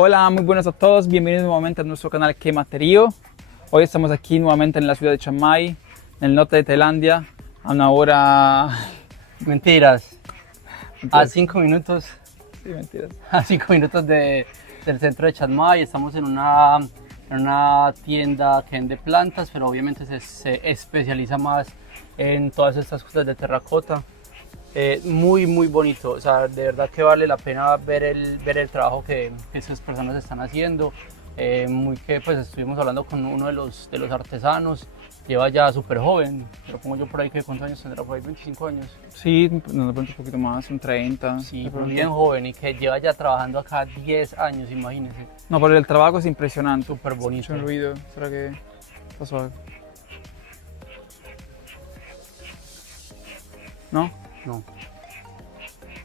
Hola, muy buenos a todos, bienvenidos nuevamente a nuestro canal Qué Materío. Hoy estamos aquí nuevamente en la ciudad de Chiang Mai, en el norte de Tailandia, a una hora... Mentiras. A 5 minutos, Sí, mentiras. a 5 minutos del centro de Chiang Mai. Estamos en una tienda que vende plantas, pero obviamente se especializa más en todas estas cosas de terracota. Muy bonito, o sea, de verdad que vale la pena ver el trabajo que esas personas están haciendo. Pues estuvimos hablando con uno de los artesanos, lleva ya súper joven, pero pongo yo por ahí que cuántos años tendrá, por ahí 25 años. Sí, no, de pronto un poquito más, un 30. Sí, de pero pronto. bien joven y que lleva ya trabajando acá 10 años, imagínense. No, pero el trabajo es impresionante. Súper bonito. Escucho un ruido, ¿será que pasó algo? ¿No? No,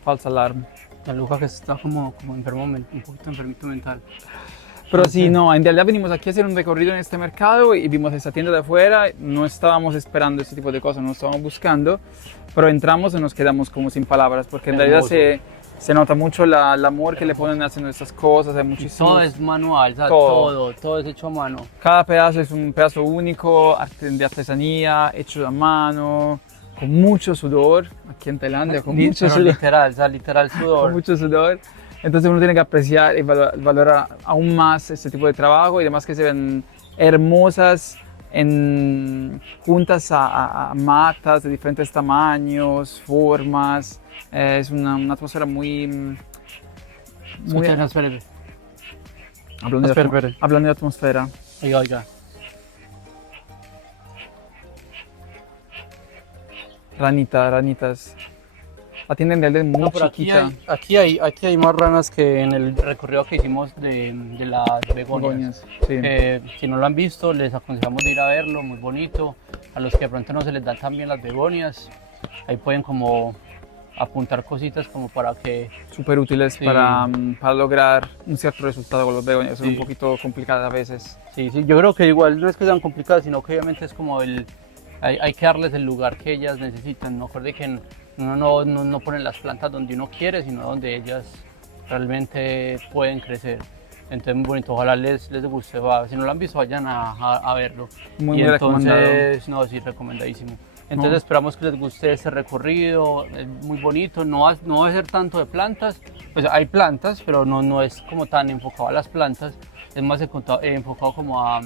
Falsa alarma. la Luca que está como enfermo, un poquito enfermito mental. Pero sí, no, en realidad venimos aquí a hacer un recorrido en este mercado y vimos esta tienda de afuera, no estábamos esperando este tipo de cosas, no estábamos buscando, pero entramos y nos quedamos como sin palabras, porque en realidad se nota mucho el amor que le ponen haciendo estas cosas, hay Y muchísimos... todo es manual, o sea, Todo. todo es hecho a mano. Cada pedazo es un pedazo único, de artesanía, hecho a mano, con mucho sudor, aquí en Tailandia, con mucho Pero sudor. literal, o sea, literal Con sudor. mucho sudor. Entonces uno tiene que apreciar y valorar aún más este tipo de trabajo y además que se ven hermosas juntas a matas de diferentes tamaños, formas. Es una atmósfera muy... Escuchen, espere. Hablando hablando de atmósfera. Oiga. Ranitas. La tienda en realidad es muy No, pero chiquita. aquí hay más ranas que en el recorrido que hicimos de las begonias. Begonias, sí. Si no lo han visto, les aconsejamos de ir a verlo, muy bonito. A los que de pronto no se les dan tan bien las begonias, ahí pueden como apuntar cositas como para que... Súper útiles Sí. para lograr un cierto resultado con los begonias. Son Sí. un poquito complicadas a veces. Sí, yo creo que igual no es que sean complicadas, sino que obviamente es como hay que darles el lugar que ellas necesitan. No acuerde que uno no pone las plantas donde uno quiere, sino donde ellas realmente pueden crecer. Entonces muy bonito, ojalá les guste. Si no lo han visto, vayan a verlo. Muy Y recomendado. entonces, no, sí, recomendadísimo. Entonces No. esperamos que les guste ese recorrido, es muy bonito, no va a ser tanto de plantas, pues hay plantas, pero no es como tan enfocado a las plantas, es más enfocado como a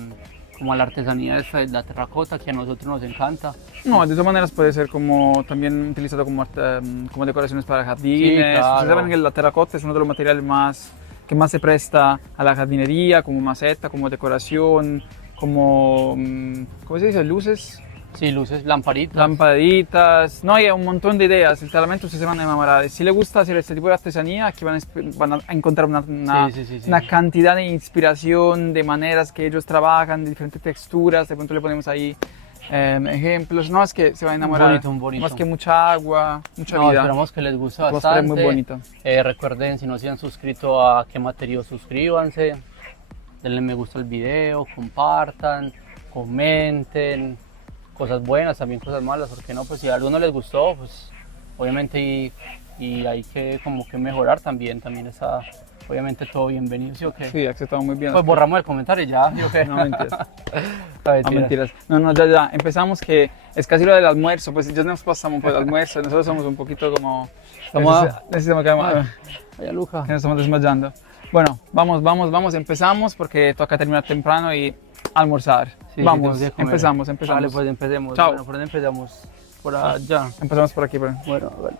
la artesanía esta de la terracota, que a nosotros nos encanta. No, de todas maneras puede ser como también utilizado como decoraciones para jardines. Sí, claro. Ustedes saben que la terracota es uno de los materiales que más se presta a la jardinería, como maceta, como decoración, como, ¿cómo se dice? Luces, Sí, luces, lamparitas. lampaditas. No, hay un montón de ideas. Literalmente ustedes se van a enamorar. Si les gusta hacer este tipo de artesanía, aquí van a encontrar Sí. una cantidad de inspiración, de maneras que ellos trabajan, de diferentes texturas. De pronto le ponemos ahí ejemplos. No, es que se van a enamorar. Un bonito. Más que mucha agua, mucha No, vida. esperamos que les guste La atmósfera es bastante. muy bonita. Recuerden, si no se han suscrito a Qué Materío, suscríbanse, denle me gusta al video, compartan, comenten, cosas buenas, también cosas malas, porque no, pues si a alguno les gustó, pues obviamente y hay que como que mejorar también está obviamente todo bienvenido, ¿sí o qué? Sí, aceptamos muy bien. Pues borramos el comentario ya, ¿sí o qué? No, mentiras. No, No, mentiras. No, ya. Empezamos que es casi lo del almuerzo, pues ya nos pasamos por el almuerzo. Nosotros somos un poquito como... Necesitamos Vaya Luca. que nos estamos desmayando. Bueno, vamos, empezamos porque toca terminar temprano y almorzar. Sí, Vamos, sí, tengo que comer. empezamos. Vale, pues empecemos. Chao. Bueno, ¿por dónde empezamos? Por allá. Empezamos por aquí. Bueno, vale.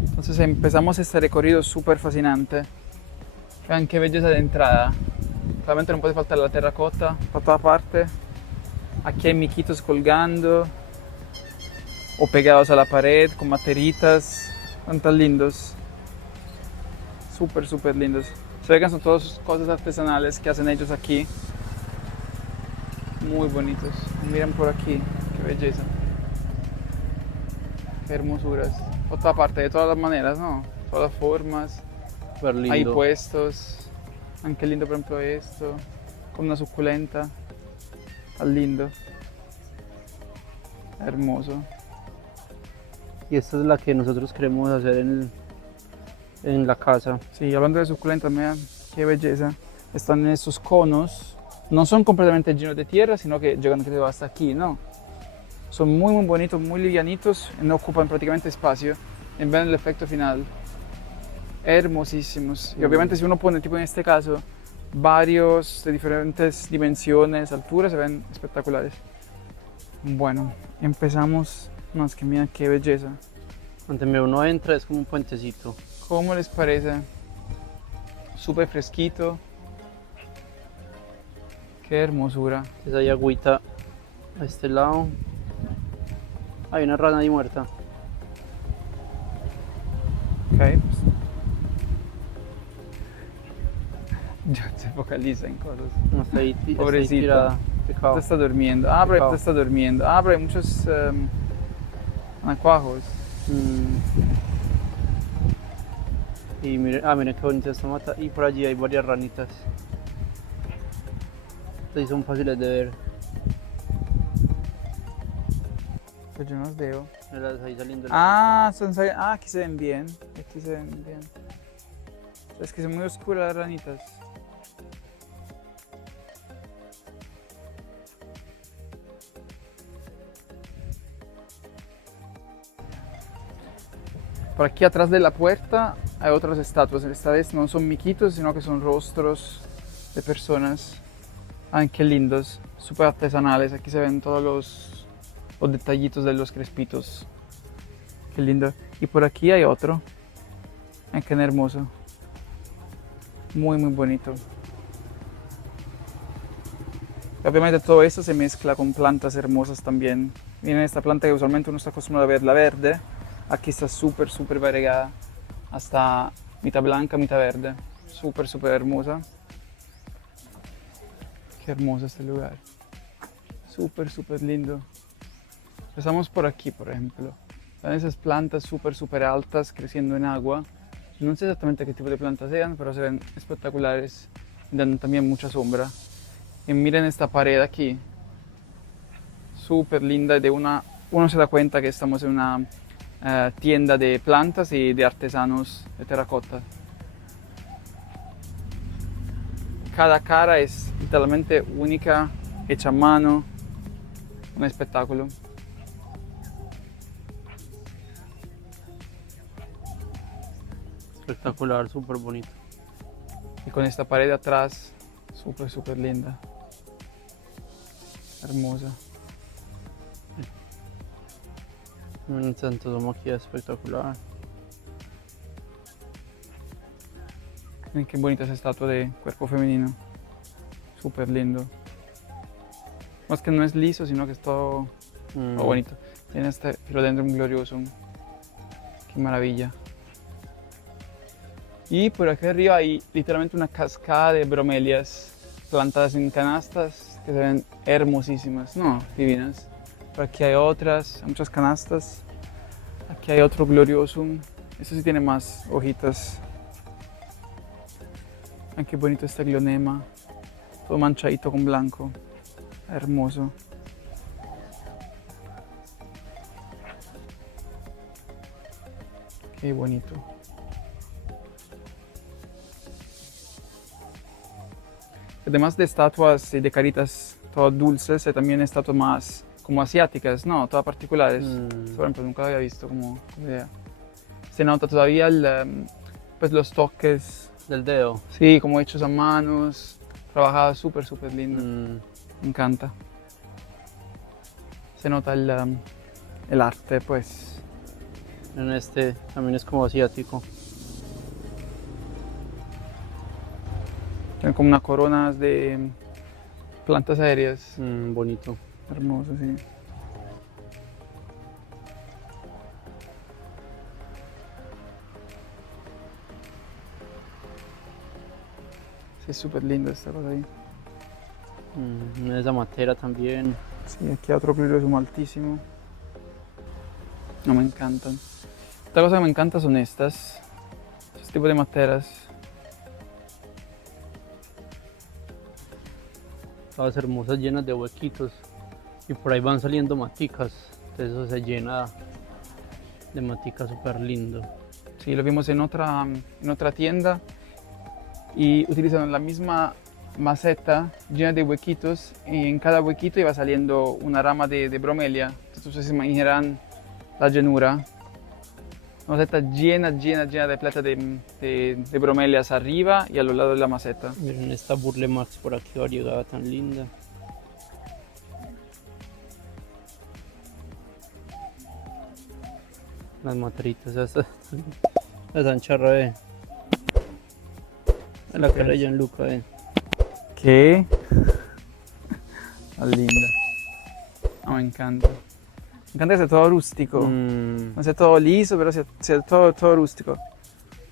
Entonces empezamos este recorrido súper fascinante. Vean qué belleza de entrada. Claramente no puede faltar la terracota por toda parte. Aquí hay miquitos colgando o pegados a la pared con materitas. Son tan lindos. Súper lindos. Se ve que son todas cosas artesanales que hacen ellos aquí. Muy bonitos. Miren por aquí, qué belleza. Qué hermosuras. Por toda parte, de todas las maneras, ¿no? Todas las formas. Súper lindo. Hay puestos. Vean qué lindo, por ejemplo, esto. Con una suculenta. Tan lindo. Hermoso. Y esta es la que nosotros queremos hacer en la casa. Sí, hablando de suculentas, mira qué belleza. Están en estos conos. No son completamente llenos de tierra, sino que llegan creo hasta aquí, ¿no? Son muy bonitos, muy livianitos, no ocupan prácticamente espacio. Y ven el efecto final. Hermosísimos. Y obviamente si uno pone, tipo en este caso, varios de diferentes dimensiones, alturas, se ven espectaculares. Bueno, empezamos. No, es que mira qué belleza. Donde uno entra es como un puentecito. ¿Cómo les parece? Súper fresquito. Qué hermosura. Entonces hay agüita a este lado. Hay una rana ahí muerta. Ok. Ya se focaliza en cosas. No está ahí, está ahí Pobrecita. tirada. Pecado. Esta está durmiendo. Ah, pero Pecado. esta está durmiendo. Ah, pero hay muchos anacuajos. Y miren qué bonita esta mata. Y por allí hay varias ranitas. Estas son fáciles de ver. Pues yo no los veo. Míralas ahí saliendo. Aquí se ven bien. Aquí se ven bien. Es que son muy oscuras las ranitas. Por aquí atrás de la puerta hay otras estatuas. Esta vez no son miquitos, sino que son rostros de personas. Ay, qué lindos. Súper artesanales. Aquí se ven todos los detallitos de los crespitos. Qué lindo. Y por aquí hay otro. Ay, qué hermoso. Muy, muy bonito. Y obviamente todo esto se mezcla con plantas hermosas también. Miren esta planta que usualmente uno está acostumbrado a ver, la verde. Aquí está súper, súper variegada. Hasta mitad blanca, mitad verde. Súper, súper hermosa. Qué hermoso este lugar. Súper, súper lindo. Empezamos por aquí, por ejemplo. Ven esas plantas súper, súper altas creciendo en agua. No sé exactamente qué tipo de plantas sean, pero se ven espectaculares. Dan también mucha sombra. Y miren esta pared aquí. Súper linda. Uno se da cuenta que estamos en una tienda de plantas y de artesanos de terracota. Cada cara es literalmente única, hecha a mano. Un espectáculo. Espectacular, súper bonito. Y con esta pared atrás, súper, súper linda. Hermosa. Un Santo Domo aquí espectacular. Miren qué bonita esa estatua de cuerpo femenino. Súper lindo. Más que no es liso, sino que es todo bonito. Tiene este Philodendron gloriosum. Qué maravilla. Y por aquí arriba hay literalmente una cascada de bromelias plantadas en canastas que se ven hermosísimas, no, divinas. Por aquí hay otras, hay muchas canastas. Aquí hay otro gloriosum. Este sí tiene más hojitas. Ay, qué bonito este glionema. Todo manchadito con blanco. Hermoso. Qué bonito. Además de estatuas y de caritas todas dulces, hay también estatuas más como asiáticas, ¿no? Todas particulares. Por ejemplo, nunca lo había visto como idea. Se nota todavía pues los toques. Del dedo. Sí, como hechos a manos, trabajadas súper, súper lindo. Me encanta. Se nota el arte, pues. En este también es como asiático. Tienen como una corona de plantas aéreas. Bonito. Hermoso, sí. Sí, es súper lindo esta cosa ahí. Esa matera también. Sí, aquí hay otro gloriosum altísimo. No, me encantan. Otra cosa que me encanta son estas. Este tipo de materas. Todas hermosas, llenas de huequitos. Y por ahí van saliendo maticas. Entonces eso se llena de maticas súper lindo. Sí, lo vimos en otra tienda y utilizaron la misma maceta llena de huequitos y en cada huequito iba saliendo una rama de bromelia. Entonces ustedes se imaginarán la llanura. Una maceta llena de plata de bromelias arriba y a los lados de la maceta. Miren esta Burle Marx por aquí variegada tan linda. Las materitas, esas están charra, la cara de Gianluca, ¿Qué? Tan linda. Ah, me encanta. Me encanta que sea todo rústico. No sea todo liso, pero sea todo rústico.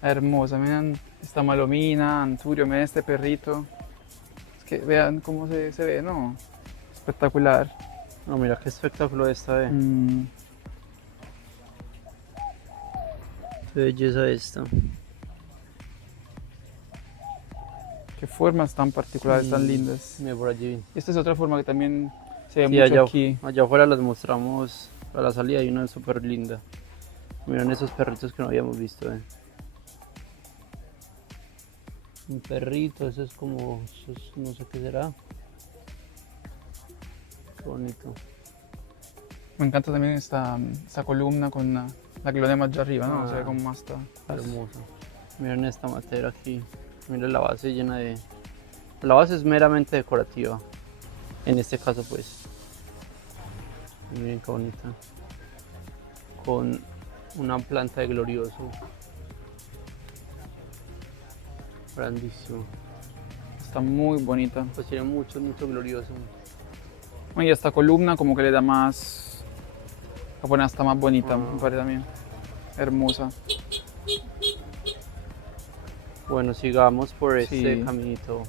Hermosa. Miren esta malomina, Anturio, miren este perrito. Es que vean cómo se ve, ¿no? Espectacular. No, mira qué espectáculo esta, Qué belleza esta. Qué formas tan particulares, tan lindas. Mira por allí. Esta es otra forma que también se ve Sí, mucho allá, aquí. allá afuera las mostramos a la salida, hay una súper linda. Miren esos perritos que no habíamos visto, Un perrito, eso es como, no sé qué será. Qué bonito. Me encanta también esta columna con la glonema allá arriba, ¿no? Ah. Se ve como más está. Hermoso. Miren esta materia aquí. Miren la base llena de... La base es meramente decorativa. En este caso pues. Miren qué bonita. Con una planta de glorioso. Grandísimo. Está muy bonita. Pues tiene mucho glorioso. Y esta columna como que le da más... La pone hasta más bonita, me parece a mí. Hermosa. Bueno, sigamos por este Sí. caminito.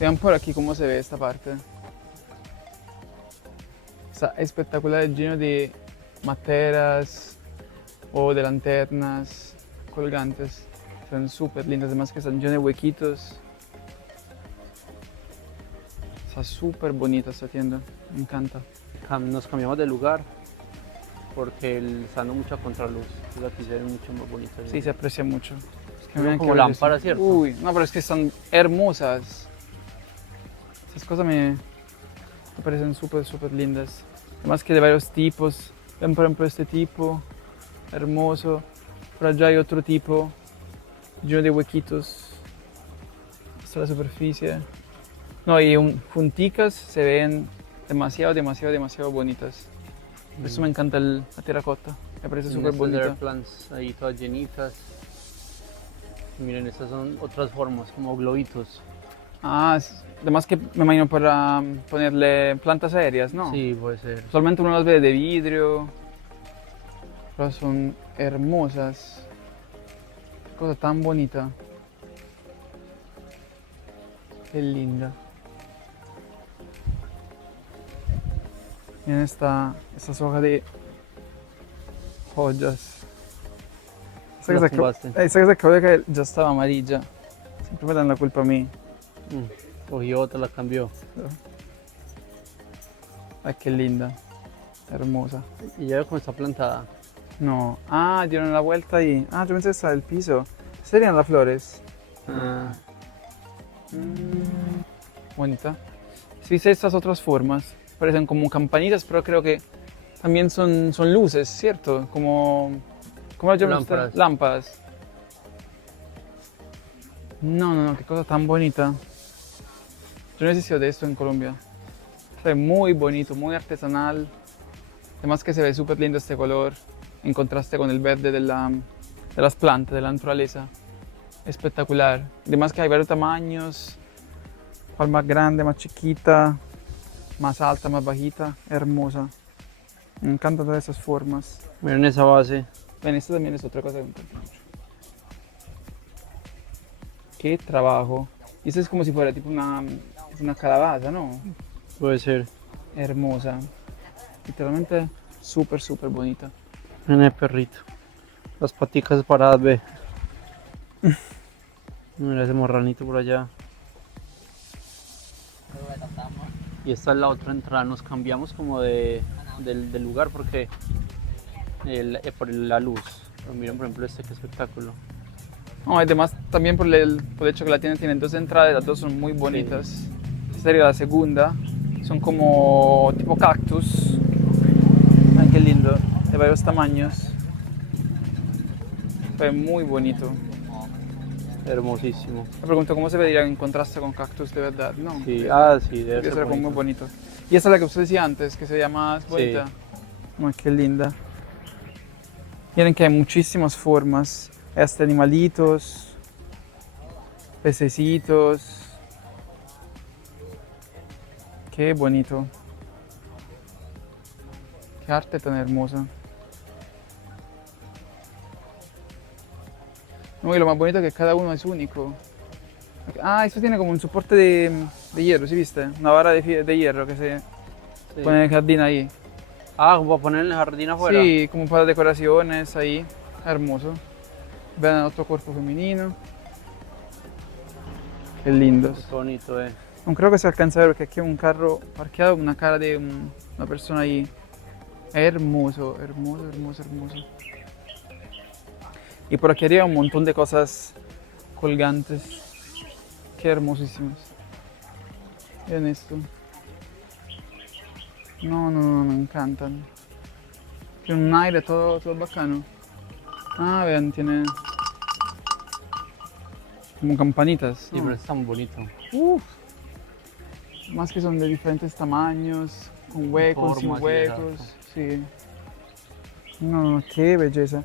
Vean por aquí cómo se ve esta parte. Está espectacular, lleno de materas o de lanternas colgantes. Son súper lindas, además que están llenas de huequitos. Está súper bonita esta tienda, me encanta. Nos cambiamos de lugar porque está dando mucha contraluz. Entonces aquí se ve mucho más bonito. Sí, se aprecia mucho. Es que Son miren como qué lámparas, belleza. ¿cierto? Uy, no, pero es que están hermosas. Esas cosas me parecen súper lindas. Además que de varios tipos. Ven por ejemplo este tipo, hermoso. Por allá hay otro tipo, lleno de huequitos hasta la superficie. No, y junticas se ven demasiado bonitas. Por eso me encanta la terracota. Me parece súper bonita. Plants ahí todas llenitas. Y miren, estas son otras formas, como globitos. Ah, además que me imagino para ponerle plantas aéreas, ¿no? Sí, puede ser. Usualmente uno las ve de vidrio, pero son hermosas. Qué cosa tan bonita. Qué linda. Miren estas hojas de joyas. Las tumbaste. Esa que se acabó de caer ya estaba amarilla. Siempre me dan la culpa a mí. Cogí otra, la cambió. Ay, qué linda. Hermosa. Y ya veo cómo está plantada. No. Ah, dieron la vuelta ahí. Ah, yo pensé que estaba el piso. Serían las flores. Bonita. Sí, sé estas otras formas. Parecen como campanitas, pero creo que también son luces, ¿cierto? Como... ¿Cómo las llaman ustedes? Lámparas. Lámparas. No, qué cosa tan bonita. Yo no necesito de esto en Colombia. Se ve muy bonito, muy artesanal. Además que se ve súper lindo este color en contraste con el verde de las plantas, de la naturaleza. Espectacular. Además que hay varios tamaños. Cual más grande, más chiquita, más alta, más bajita. Hermosa. Me encantan todas esas formas. Miren esa base. Ven, esto también es otra cosa que me encanta mucho. Qué trabajo. Y esto es como si fuera tipo una calabaza, ¿no? Puede ser. Hermosa. Literalmente súper bonita. Miren el perrito. Las paticas paradas, ve. Mira ese marranito por allá. Y esta es la otra entrada. Nos cambiamos como del lugar porque por la luz. Pero miren, por ejemplo, este qué espectáculo. No, además también por el hecho que la tienda tiene dos entradas, las dos son muy bonitas. Esta sería la segunda. Son como tipo cactus. Ay, qué lindo, de varios tamaños. Fue muy bonito. Hermosísimo. Me pregunto cómo se vería en contraste con cactus de verdad, ¿no? Sí, sí, debe Debe ser ser como muy bonito. bonito. Y esta es la que usted decía antes, que se veía más bonita. Ay, qué linda. Miren que hay muchísimas formas. Hay hasta animalitos, pececitos. Qué bonito. Qué arte tan hermosa. No, y lo más bonito es que cada uno es único. Ah, esto tiene como un soporte de hierro, ¿sí viste? Una vara de hierro que se Sí. pone en el jardín ahí. Ah, como para poner en el jardín afuera. Sí, como para decoraciones ahí. Hermoso. Vean el otro cuerpo femenino. Qué lindos. Qué bonito, No creo que se alcanza a ver porque aquí hay un carro parqueado, una cara de una persona ahí. Hermoso, hermoso, hermoso, hermoso. Y por aquí había un montón de cosas colgantes. Qué hermosísimas. Vean esto. No, no, no, me encantan. Tiene un aire todo bacano. Ah, vean, tiene como campanitas. Sí, ¿no? pero es tan bonito. Uf. Más que son de diferentes tamaños, con huecos, sin Formas, sí, huecos. exacto. Sí. No, qué belleza.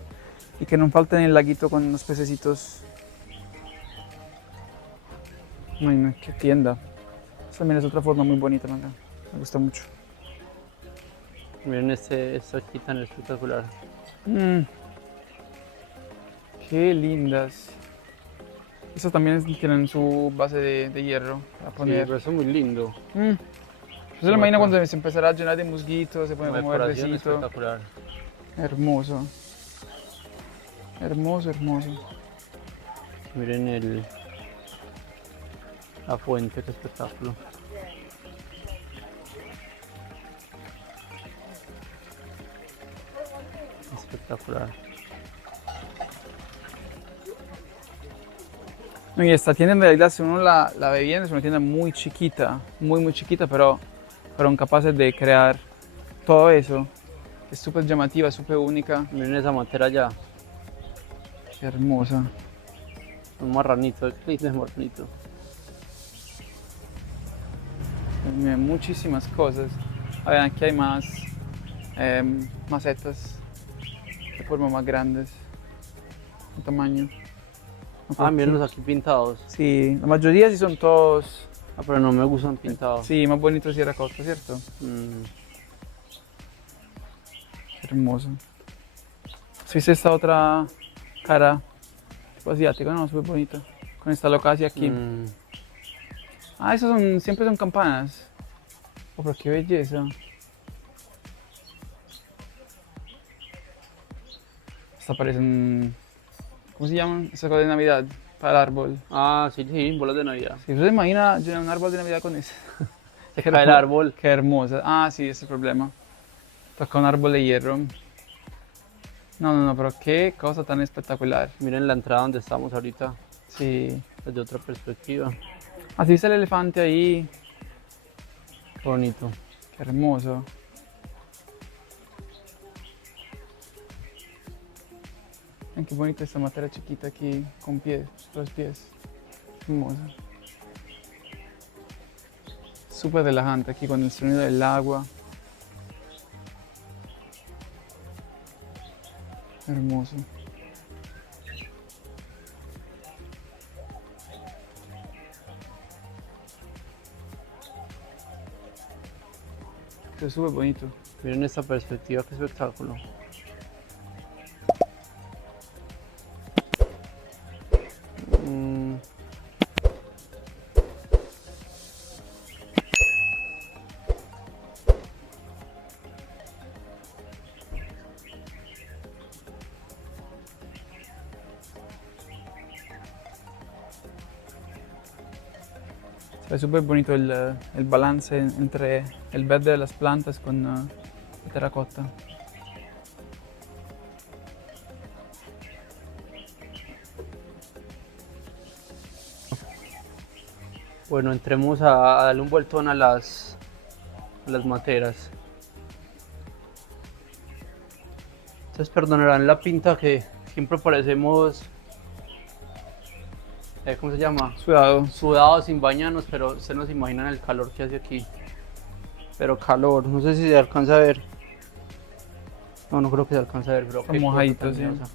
Y que no falten el laguito con los pececitos. Ay, no, qué tienda. Esta también es otra forma muy bonita, ¿no? Me gusta mucho. Miren esta aquí tan espectacular. Mm. Qué lindas. Estas también tienen su base de hierro para Sí, poner. pero eso es muy lindo. Yo se lo imagino cuando se empezará a llenar de musguitos, se pone Una como decoración verdecito. espectacular. Hermoso. Hermoso, hermoso. Miren la fuente, qué espectáculo. Espectacular. No, y esta tienda en realidad, si uno la ve bien, es una tienda muy chiquita, muy chiquita, pero fueron capaces de crear todo eso. Es súper llamativa, súper única. Miren esa matera allá. Qué hermosa. Un marranito, qué lindo es marranito. Tiene muchísimas cosas. A ver, aquí hay más macetas de forma más grandes, de tamaño. Ah, miren los aquí pintados. Sí, la mayoría sí son todos, Ah, pero no me gustan pintados. sí, más bonitos Sierra Costa, ¿cierto? Hermoso. ¿Sí viste esta otra cara tipo asiática? No, súper bonita. Con esta locacia aquí. Ah, esas siempre son campanas. Oh, pero qué belleza. Esta parecen, ¿cómo se llaman? Esas cosas de Navidad para el árbol. Ah, sí, sí, bolas de Navidad. Si usted se imagina llenar un árbol de Navidad con eso. Se cae el árbol. Qué hermosa. Ah, sí, ese es el problema. Toca un árbol de hierro. No, no, no, pero qué cosa tan espectacular. Miren la entrada donde estamos ahorita, Sí. desde otra perspectiva. Así está el elefante ahí. Qué bonito. Qué hermoso. Ay, qué bonita esta materia chiquita aquí con pies, los pies. Hermosa. Súper relajante aquí con el sonido del agua. Hermoso. Es súper bonito. Miren esta perspectiva, qué espectáculo. Es súper bonito el balance entre el verde de las plantas con la terracota. Bueno, entremos a darle un vueltón a las materas. Entonces perdonarán la pinta que siempre parecemos, ¿cómo se llama? Sudado. Sudados sin bañarnos, pero ustedes no se imaginan el calor que hace aquí. Pero calor, no sé si se alcanza a ver. No, no creo que se alcanza a ver, pero Está qué cosa mojadito, tan sí. hermosa.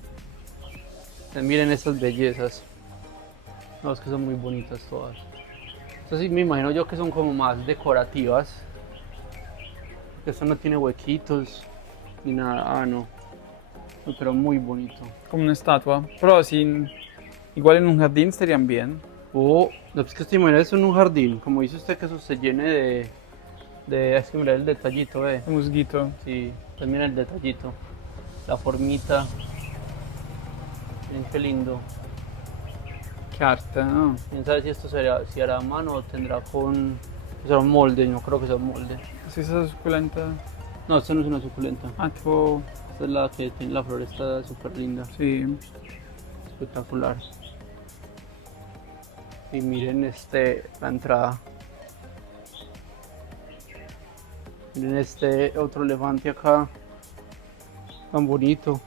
Entonces, miren estas bellezas. No, es que son muy bonitas todas. Entonces sí, me imagino yo que son como más decorativas. Que esto no tiene huequitos ni nada. Ah, no. No, pero muy bonito. Como una estatua. Pero sin... Igual en un jardín estarían bien. Oh, no, es que estoy imaginando esto en un jardín. Como dice usted que eso se llene es que mira el detallito, Un musguito. Sí, pues mira el detallito. La formita. Miren qué lindo. Qué arte, ¿no? Quién sabe si esto si hará a mano o tendrá será un molde, no creo que sea un molde. Sí, esa suculenta. No, esta no es una suculenta. Ah, tipo... Esta es la que tiene la flor, está súper linda, Sí. espectacular. Y miren la entrada. Miren este otro elefante acá, tan bonito.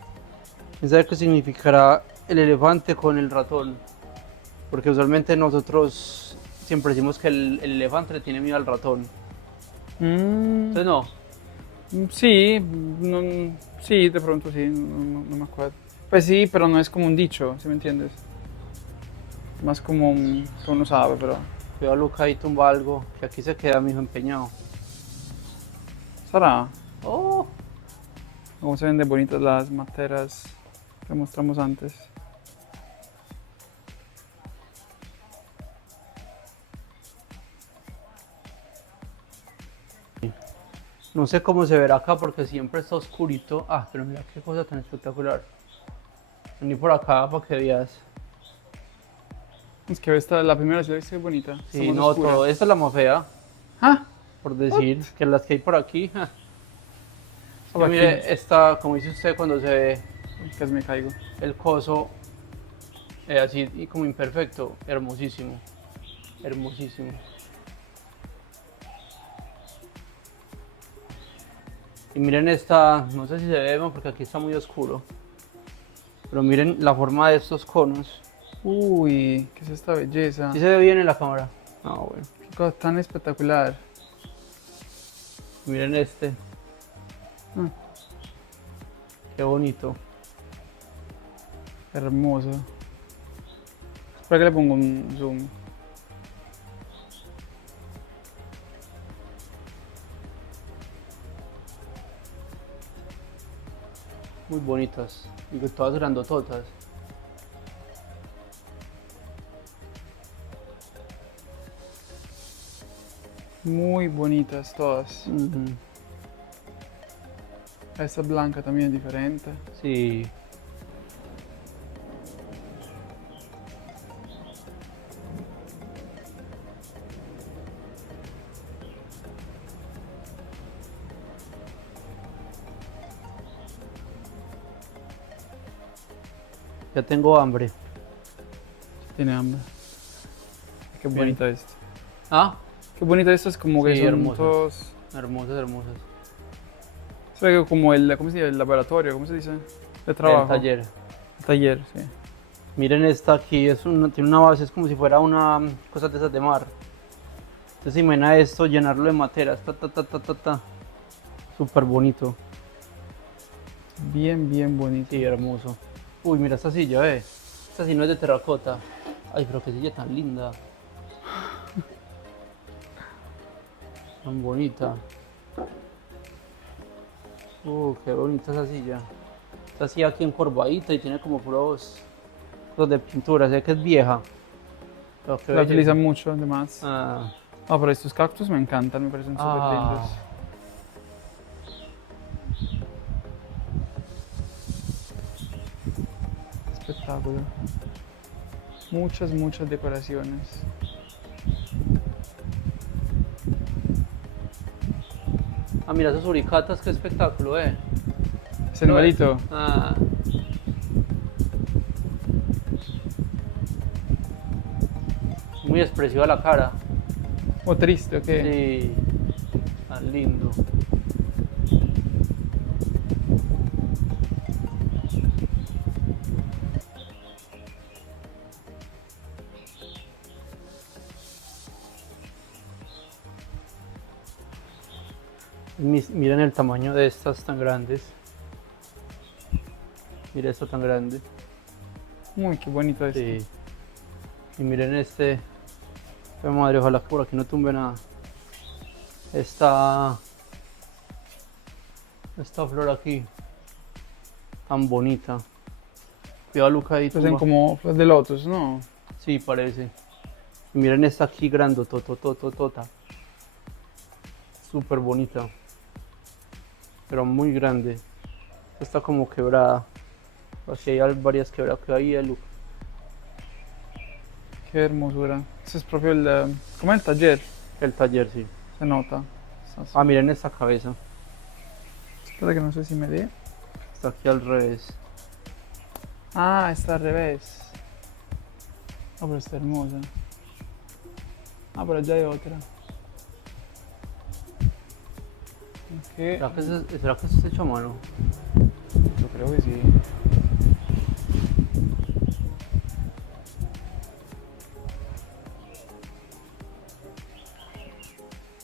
¿Quién sabe qué significará el elefante con el ratón? Porque usualmente nosotros siempre decimos que el elefante le tiene miedo al ratón. Entonces no. Sí, sí, de pronto sí, no me acuerdo. Pues sí, pero no es como un dicho, ¿sí me entiendes? Más como que uno sabe, pero... Cuidado, Luca, ahí tumba algo, que aquí se queda mi hijo empeñado. ¿Será? Oh, Como se ven de bonitas las materas que mostramos antes. no sé cómo se verá acá porque siempre está oscurito. Ah, pero mira qué cosa tan espectacular. Vení por acá para que veas. Es que la primera ciudad es bonita. Sí, está más no, oscura. esta es la más fea, Ah, por decir, que las que hay por aquí. Es que por aquí. mire, esta, como dice usted, cuando se ve Casi me caigo. el coso así y como imperfecto, hermosísimo, hermosísimo. Y miren esta, no sé si se ve porque aquí está muy oscuro, pero miren la forma de estos conos. Uy, ¿qué es esta belleza? ¿Sí se ve bien en la cámara? Ah, bueno. Qué cosa tan espectacular. Miren este, Ah, qué bonito. hermoso. Espera que le pongo un zoom. Muy bonitas y que todas grandototas. Muy bonitas todas. Ujú. Esta blanca también es diferente. Sí. Ya tengo hambre. Tiene hambre. Qué Bien. bonito esto. Ah, Qué bonito esto, es como que Sí, son hermosas. todos... hermosas, hermosas. Se ve como ¿cómo se dice? El laboratorio, ¿cómo se dice? De El trabajo. taller. El taller, sí. Miren esta aquí, tiene una base, es como si fuera una cosa de esas de mar. Entonces imagina esto, llenarlo de materas, ta. Súper bonito. Bien, bien bonito. Sí, hermoso. Uy, mira esta silla, Esta sí no es de terracota. Ay, pero qué silla tan linda. Tan bonita. Qué bonita esa silla. Está así aquí encorvadita y tiene como puros de pintura, sé que es vieja. Pero qué La belleza. utilizan mucho, además. Ah, Ah, pero estos cactus me encantan, me parecen súper lindos. Espectáculo. Muchas decoraciones. mira esos uricatas, qué espectáculo, Es el ¿Lo ves? numerito. Ah. Muy expresiva la cara. O triste, ok. Sí, tan lindo. Miren el tamaño de estas tan grandes. Mira esto tan grande. Uy, qué bonito esto. Sí. Y miren este. Ay, madre, ojalá que por aquí no tumbe nada. Esta flor aquí. Tan bonita. Cuidado, Luca, ahí Parecen tumba. como flores de lotus, ¿no? Sí, parece. Y miren esta aquí grandototototota. Súper bonita. Pero muy grande. Esta está como quebrada. Así hay varias quebradas que hay, Luca. Qué hermosura. Eso es propio el... ¿Cómo es el taller? El taller, sí. Se nota. Está Ah, miren esta cabeza. Espera que no sé si me dé. Está aquí al revés. Ah, está al revés. Ah, pero está hermosa. Ah, pero allá hay otra. Ok. ¿Será que esto está hecho a mano? Yo creo que sí.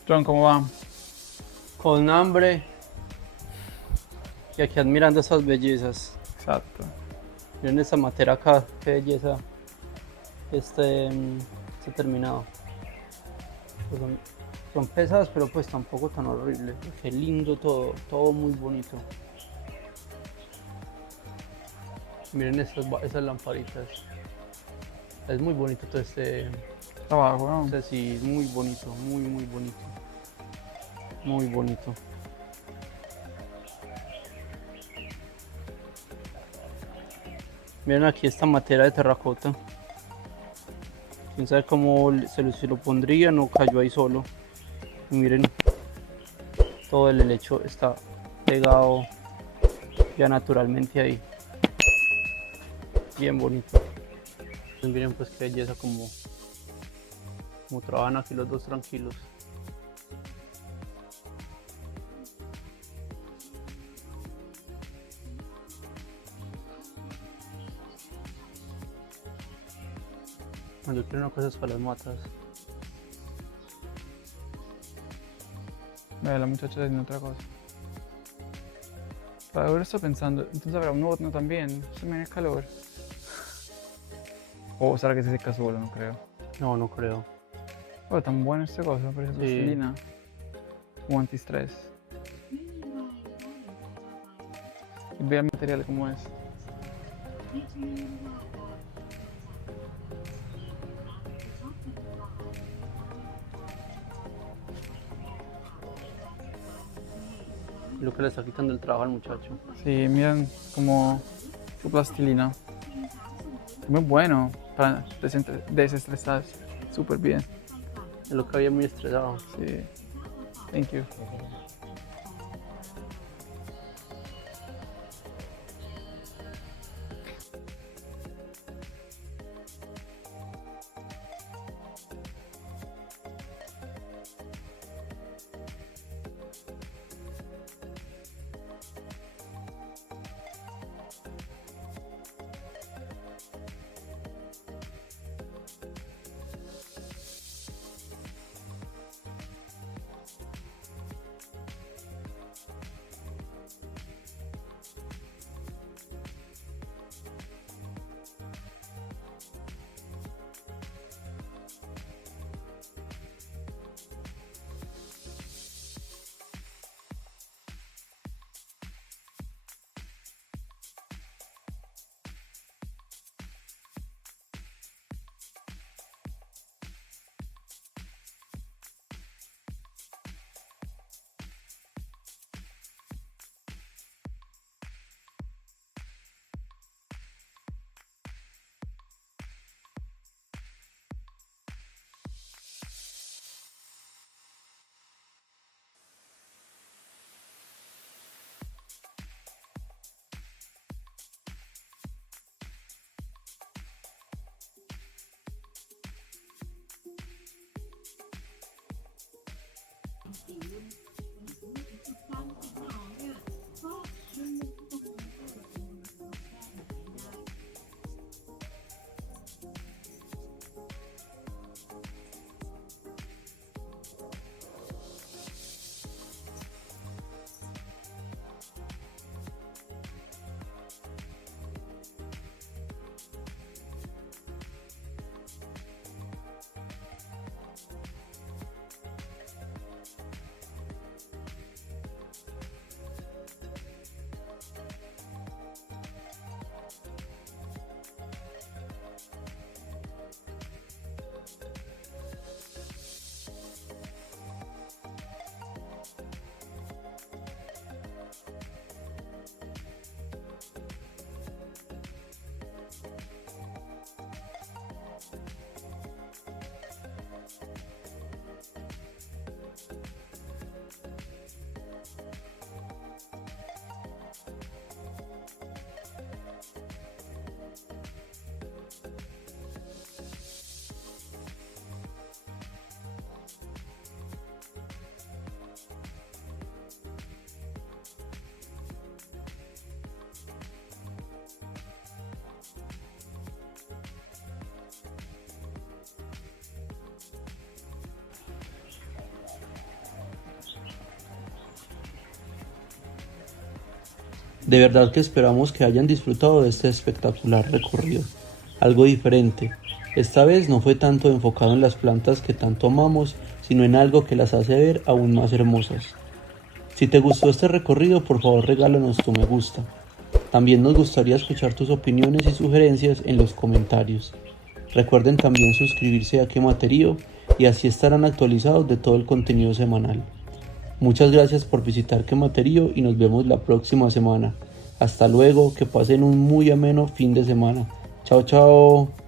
John, ¿cómo va? Con hambre. Y aquí admirando estas bellezas. Exacto. Miren esta matera acá, qué belleza. Este terminado. Pues son pesadas, pero pues tampoco tan horrible. Qué lindo todo, todo muy bonito. Miren esas lamparitas. Es muy bonito todo este. Trabajo, ¿no? O sea, sí, muy bonito, muy bonito. Muy bonito. Miren aquí esta matera de terracota. Quién sabe cómo se lo pondría, no cayó ahí solo. Y miren, todo el helecho está pegado ya naturalmente ahí. Bien bonito. Pues miren pues qué belleza como trabajan aquí los dos tranquilos. Yo quiero una cosa para las matas. Ve, la muchacha está haciendo otra cosa. Pero ahora estoy pensando, entonces habrá un horno también. Se me da calor. O será que se seca solo, no creo. No, no creo. Oh, tan buena esta cosa, parece Sí. plastilina. O antiestrés. Y vea el material como es. Lo que le está quitando el trabajo al muchacho. Sí, miren como su plastilina. Muy bueno para desestresarse. Súper bien. Es lo que había muy estresado. Sí. Thank you. De verdad que esperamos que hayan disfrutado de este espectacular recorrido. Algo diferente. Esta vez no fue tanto enfocado en las plantas que tanto amamos, sino en algo que las hace ver aún más hermosas. Si te gustó este recorrido, por favor regálanos tu me gusta. También nos gustaría escuchar tus opiniones y sugerencias en los comentarios. Recuerden también suscribirse a Qué Materío y así estarán actualizados de todo el contenido semanal. Muchas gracias por visitar Qué Materío y nos vemos la próxima semana. Hasta luego, que pasen un muy ameno fin de semana. Chao, chao.